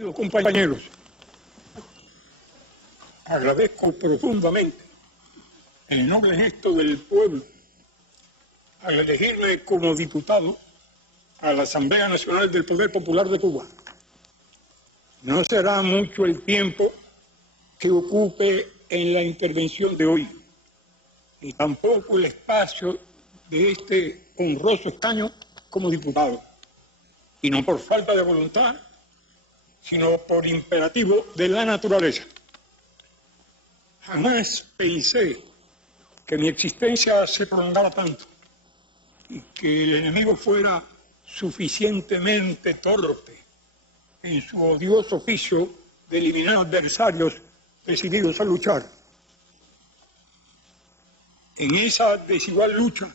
Compañeros, agradezco profundamente el noble gesto del pueblo al elegirme como diputado a la Asamblea Nacional del Poder Popular de Cuba. No será mucho el tiempo que ocupe en la intervención de hoy, ni tampoco el espacio de este honroso escaño como diputado, y no por falta de voluntad, sino por imperativo de la naturaleza. Jamás pensé que mi existencia se prolongara tanto y que el enemigo fuera suficientemente torpe en su odioso oficio de eliminar adversarios decididos a luchar. En esa desigual lucha,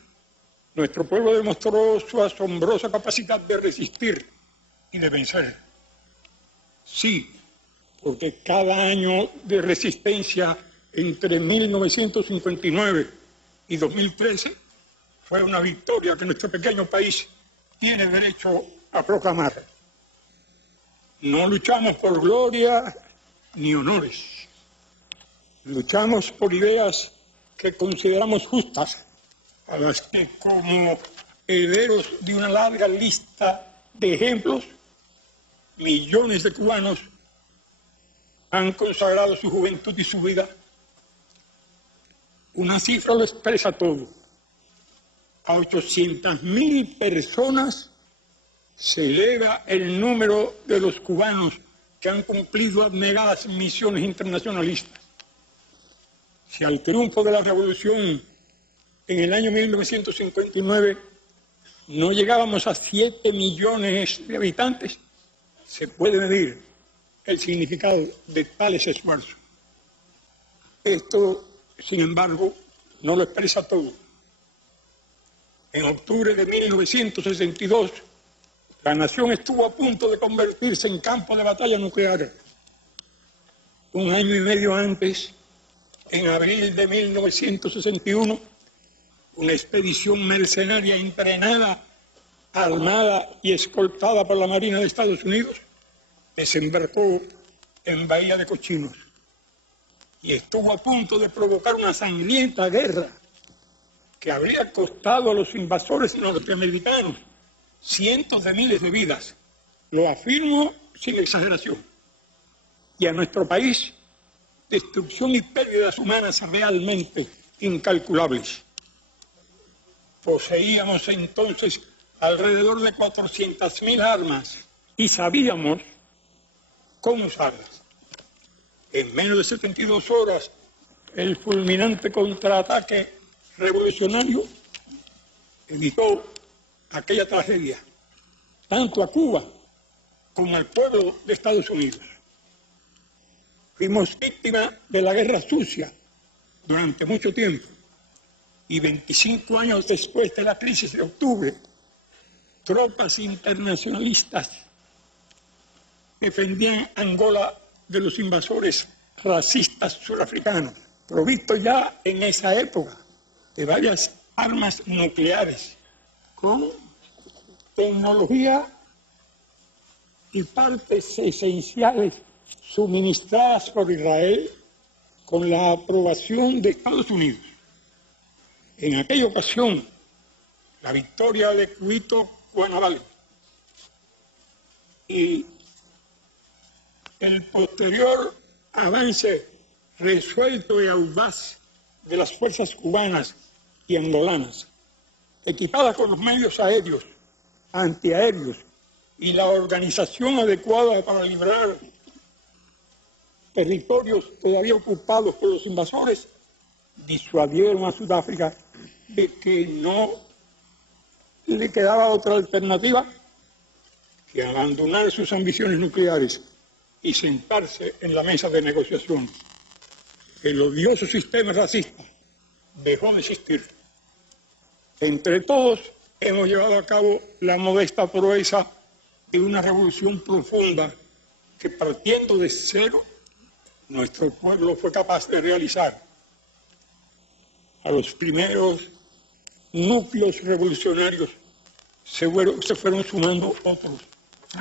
nuestro pueblo demostró su asombrosa capacidad de resistir y de vencer. Sí, porque cada año de resistencia entre 1959 y 2013 fue una victoria que nuestro pequeño país tiene derecho a proclamar. No luchamos por gloria ni honores. Luchamos por ideas que consideramos justas, a las que, como herederos de una larga lista de ejemplos, millones de cubanos han consagrado su juventud y su vida. Una cifra lo expresa todo. A 800.000 personas se eleva el número de los cubanos que han cumplido abnegadas misiones internacionalistas. Si al triunfo de la revolución en el año 1959 no llegábamos a 7 millones de habitantes, se puede medir el significado de tales esfuerzos. Esto, sin embargo, no lo expresa todo. En octubre de 1962, la nación estuvo a punto de convertirse en campo de batalla nuclear. Un año y medio antes, en abril de 1961, una expedición mercenaria entrenada, armada y escoltada por la Marina de Estados Unidos, desembarcó en Bahía de Cochinos y estuvo a punto de provocar una sangrienta guerra que habría costado a los invasores norteamericanos cientos de miles de vidas. Lo afirmo sin exageración. Y a nuestro país, destrucción y pérdidas humanas realmente incalculables. Poseíamos entonces alrededor de 400.000 armas y sabíamos cómo usarlas. En menos de 72 horas, el fulminante contraataque revolucionario evitó aquella tragedia, tanto a Cuba como al pueblo de Estados Unidos. Fuimos víctimas de la guerra sucia durante mucho tiempo y 25 años después de la crisis de octubre, tropas internacionalistas defendían Angola de los invasores racistas surafricanos, provistos ya en esa época de varias armas nucleares, con tecnología y partes esenciales suministradas por Israel con la aprobación de Estados Unidos. En aquella ocasión, la victoria de Cuito-Cuanavale y el posterior avance resuelto y audaz de las fuerzas cubanas y angolanas, equipadas con los medios aéreos, antiaéreos y la organización adecuada para librar territorios todavía ocupados por los invasores, disuadieron a Sudáfrica de que no le quedaba otra alternativa que abandonar sus ambiciones nucleares y sentarse en la mesa de negociación. El odioso sistema racista dejó de existir. Entre todos hemos llevado a cabo la modesta proeza de una revolución profunda que, partiendo de cero, nuestro pueblo fue capaz de realizar. A los primeros núcleos revolucionarios se fueron sumando otros.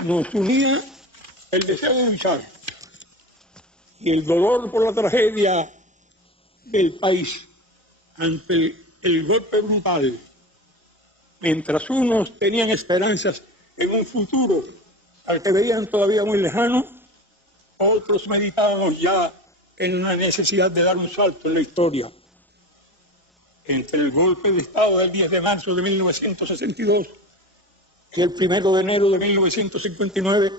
Nos unía el deseo de luchar y el dolor por la tragedia del país ante el golpe brutal, mientras unos tenían esperanzas en un futuro al que veían todavía muy lejano, otros meditábamos ya en la necesidad de dar un salto en la historia. Entre el golpe de Estado del 10 de marzo de 1962 y el 1 de enero de 1959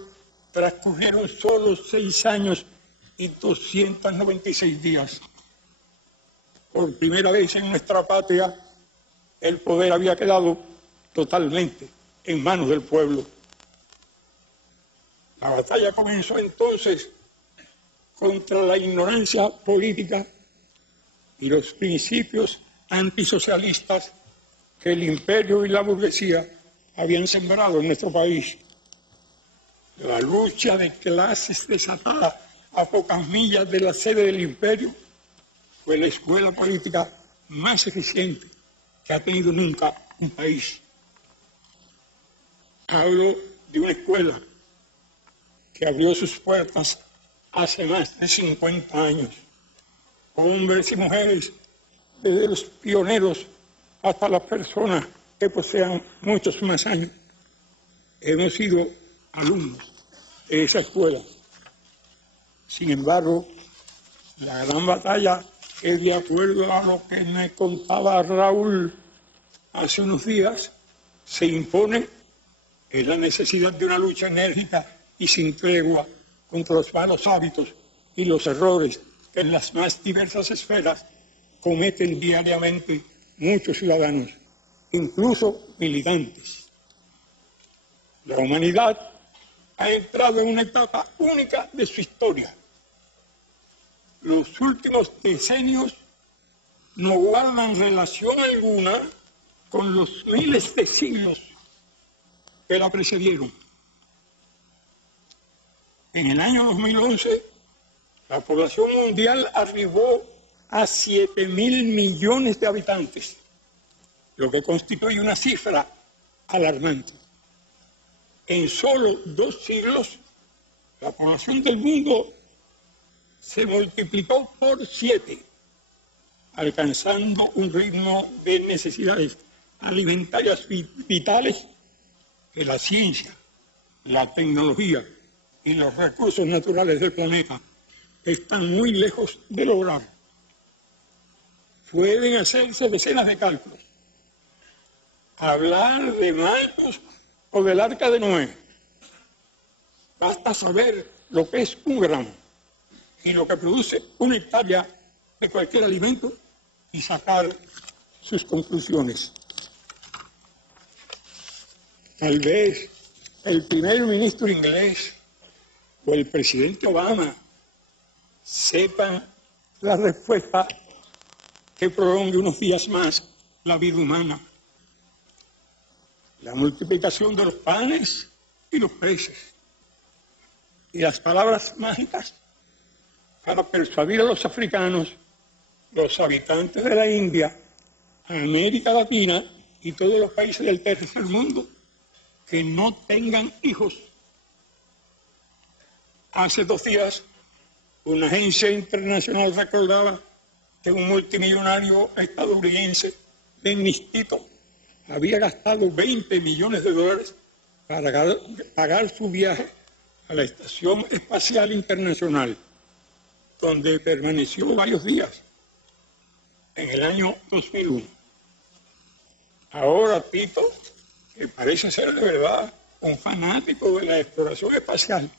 transcurrieron solo 6 años y 296 días. Por primera vez en nuestra patria, el poder había quedado totalmente en manos del pueblo. La batalla comenzó entonces contra la ignorancia política y los principios antisocialistas que el imperio y la burguesía habían sembrado en nuestro país. La lucha de clases desatada a pocas millas de la sede del imperio fue la escuela política más eficiente que ha tenido nunca un país. Hablo de una escuela que abrió sus puertas hace más de 50 años. Hombres y mujeres, desde los pioneros hasta las personas que posean muchos más años, hemos sido alumnos de esa escuela. Sin embargo, la gran batalla que, de acuerdo a lo que me contaba Raúl hace unos días, se impone en la necesidad de una lucha enérgica y sin tregua contra los malos hábitos y los errores que en las más diversas esferas cometen diariamente muchos ciudadanos, incluso militantes. La humanidad ha entrado en una etapa única de su historia. Los últimos decenios no guardan relación alguna con los miles de siglos que la precedieron. En el año 2011, la población mundial arribó a 7.000 millones de habitantes, lo que constituye una cifra alarmante. En solo 2 siglos, la población del mundo se multiplicó por 7, alcanzando un ritmo de necesidades alimentarias vitales que la ciencia, la tecnología y los recursos naturales del planeta están muy lejos de lograr. Pueden hacerse decenas de cálculos. Hablar de Marcos o del Arca de Noé. Basta saber lo que es un gramo y lo que produce una hectárea de cualquier alimento y sacar sus conclusiones. Tal vez el primer ministro inglés o el presidente Obama sepan la respuesta que prolongue unos días más la vida humana. La multiplicación de los panes y los peces y las palabras mágicas para persuadir a los africanos, los habitantes de la India, América Latina y todos los países del tercer mundo que no tengan hijos. Hace 2 días, una agencia internacional recordaba que un multimillonario estadounidense, Dennis Tito, había gastado $20 millones para pagar su viaje a la Estación Espacial Internacional, donde permaneció varios días en el año 2001. Ahora Tito, que parece ser de verdad un fanático de la exploración espacial,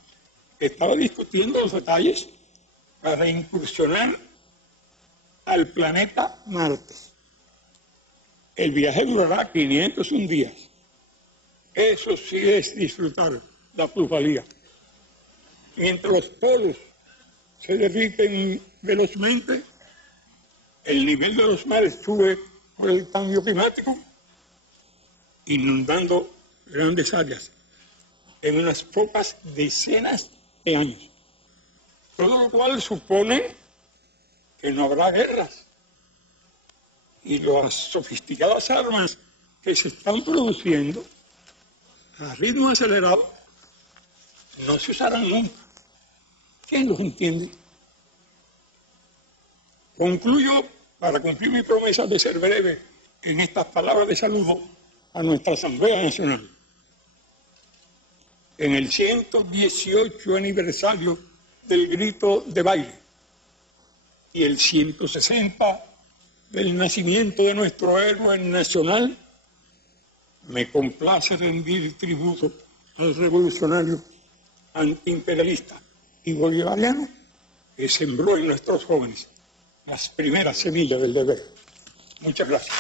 estaba discutiendo los detalles para incursionar al planeta Marte. El viaje durará 501 días. Eso sí es disfrutar la plusvalía. Mientras los polos se derriten velozmente, el nivel de los mares sube por el cambio climático, inundando grandes áreas en unas pocas decenas de años. Todo lo cual supone que no habrá guerras. Y las sofisticadas armas que se están produciendo a ritmo acelerado no se usarán nunca. ¿Quién los entiende? Concluyo, para cumplir mi promesa de ser breve, en estas palabras de saludo a nuestra Asamblea Nacional. En el 118 aniversario del grito de baile y el 160 del nacimiento de nuestro héroe nacional, me complace rendir tributo al revolucionario antiimperialista y bolivariano que sembró en nuestros jóvenes las primeras semillas del deber. Muchas gracias.